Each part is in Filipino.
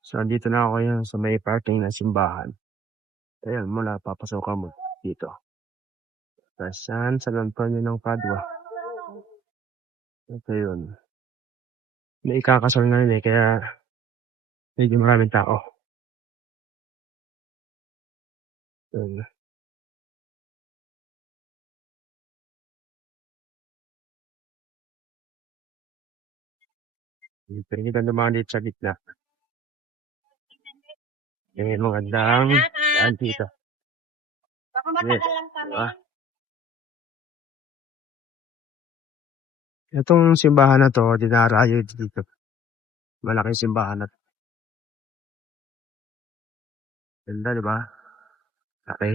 So, andito na ako ngayon sa may parking ng simbahan. Ayan, mula papasokan mo dito. Tapos San Antonio ng Padua. Ito yun. May ikakasal na yun kaya medyo maraming tao. Yun. Pwede ka naman dito sa gitna. May magandang daan dito. Baka matagal lang kami. Diba? Itong simbahan na to, dinarayo dito. Malaking simbahan na to. Ganda, di ba? Okay.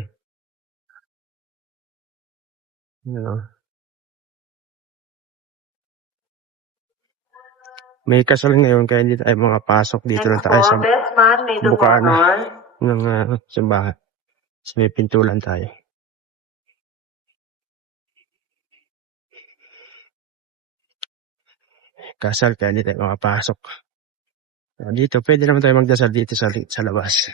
May kasal ngayon kaya hindi tayo makapasok dito na tayo sa bukana ng simbahan. So may pintulan tayo. Kasal kaya hindi tayo makapasok. Dito, pwede naman tayo magdasal dito sa labas.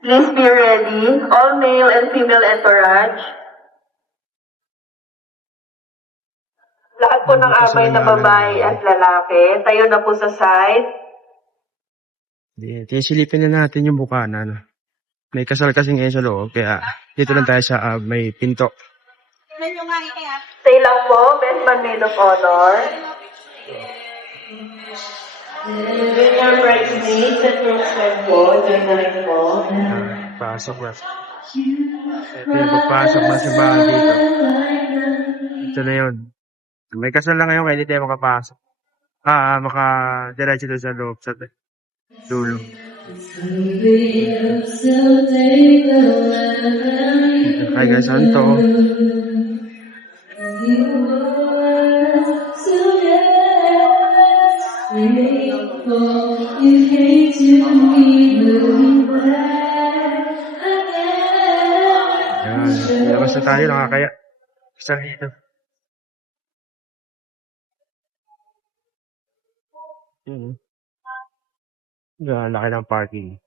Please be ready, all male and female entourage. Lahat po ng amay na babae at lalaki, tayo na po sa side. Silipin na natin yung bukana. No? May kasal kasi ngayon sa loob, kaya dito lang tayo sa may pinto. Stay lang po, best man maid of honor. With your bridesmaids at your side po, dyan na rin po. Pasok ba? Ito yung pagpasok ng simbahan dito. Ito na yun. May kasal lang ngayon kaya hindi tayo makapasok. Makadiretso doon sa loob, sa dulo. Kay Gasanto. Labas na tayo, nakakaya. Isa dito. Laki ng parking.